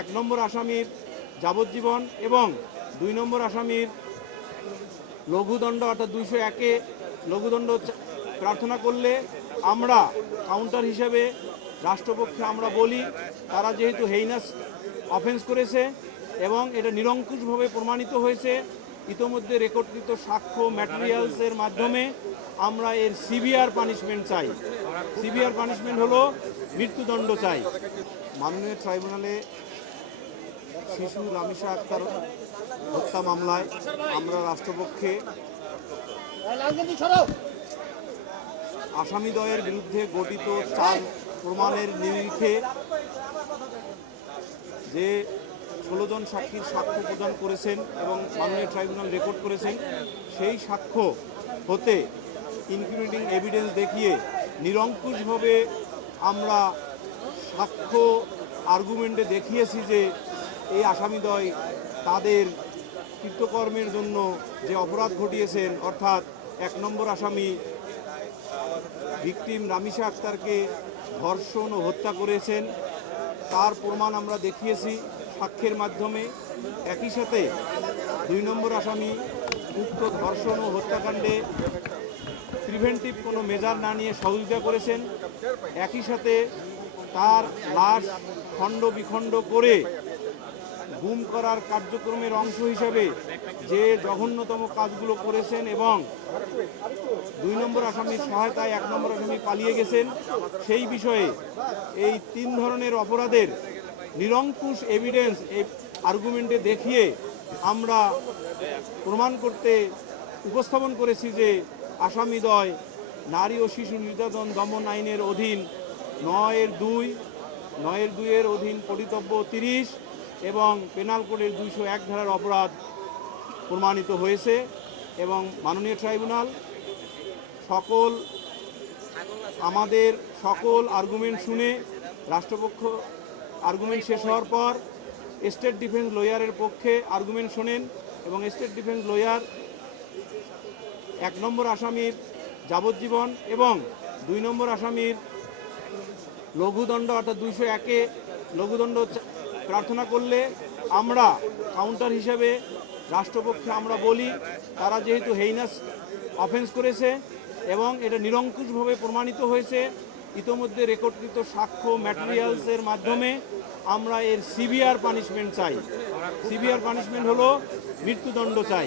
এক নম্বর আসামির যাবজ্জীবন এবং ২ নম্বর আসামির লঘুদণ্ড অর্থাৎ ২০১-এ লঘুদণ্ড প্রার্থনা করলে আমরা কাউন্টার হিসেবে রাষ্ট্রপক্ষে আমরা বলি তারা যেহেতু হেইনাস অফেন্স করেছে এবং এটা নিরঙ্কুশভাবে প্রমাণিত হয়েছে ইতোমধ্যে রেকর্ডকৃত সাক্ষ্য ম্যাটেরিয়ালসের মাধ্যমে আমরা এর সিভিয়ার পানিশমেন্ট চাই। সিভিয়ার পানিশমেন্ট হলো মৃত্যুদণ্ড চাই। মাননীয় ট্রাইব্যুনালে শিশু রামিসা আক্তার হত্যা মামলায় আমরা রাষ্ট্রপক্ষে আসামিদ্বয়ের বিরুদ্ধে গঠিত 4 প্রমাণের নিরিখে যে 16 জন সাক্ষীর সাক্ষ্য প্রদান করেছেন এবং মাননীয় ট্রাইব্যুনাল রেকর্ড করেছেন, সেই সাক্ষ্য হতে ইনক্রিমিনেটিং এভিডেন্স দেখিয়ে নিরঙ্কুশভাবে আমরা সাক্ষ্য আর্গুমেন্টে দেখিয়েছি যে এই আসামিদ্বয় তাদের কৃতকর্মের জন্য যে অপরাধ ঘটিয়েছেন, অর্থাৎ 1 নম্বর আসামি ভিকটিম রামিসা আক্তারকে ধর্ষণ ও হত্যা করেছেন, তার প্রমাণ আমরা দেখিয়েছি সাক্ষ্যের মাধ্যমে। একই সাথে 2 নম্বর আসামি উক্ত ধর্ষণ ও হত্যাকাণ্ডে প্রিভেন্টিভ কোনো মেজার না নিয়ে সহযোগিতা করেছেন। একই সাথে তার লাশ খণ্ড বিখণ্ড করে গুম করার কার্যক্রমের অংশ হিসাবে যে জঘন্যতম কাজগুলো করেছেন এবং 2 নম্বর আসামির সহায়তায় 1 নম্বর আসামি পালিয়ে গেছেন, সেই বিষয়ে এই 3 ধরনের অপরাধের নিরঙ্কুশ এভিডেন্স এই আর্গুমেন্টে দেখিয়ে আমরা প্রমাণ করতে উপস্থাপন করেছি যে আসামিদ্বয় নারী ও শিশু নির্যাতন দমন আইনের অধীন 9-এর অধীন পরিতব্য 30 এবং পেনাল কোডের 201 ধারার অপরাধ প্রমাণিত হয়েছে। এবং মাননীয় ট্রাইব্যুনাল আমাদের সকল আর্গুমেন্ট শুনে রাষ্ট্রপক্ষ আর্গুমেন্ট শেষ হওয়ার পর স্টেট ডিফেন্স লয়ারের পক্ষে আর্গুমেন্ট শোনেন এবং স্টেট ডিফেন্স লয়ার 1 নম্বর আসামির যাবজ্জীবন এবং 2 নম্বর আসামির লঘুদণ্ড অর্থাৎ 201-এ লঘুদণ্ড প্রার্থনা করলে আমরা কাউন্টার হিসেবে রাষ্ট্রপক্ষে আমরা বলি তারা যেহেতু হেইনাস অফেন্স করেছে এবং এটা নিরঙ্কুশভাবে প্রমাণিত হয়েছে ইতোমধ্যে রেকর্ডকৃত সাক্ষ্য ম্যাটেরিয়ালসের মাধ্যমে আমরা এর সিভিয়ার পানিশমেন্ট চাই। সিভিয়ার পানিশমেন্ট হলো মৃত্যুদণ্ড চাই।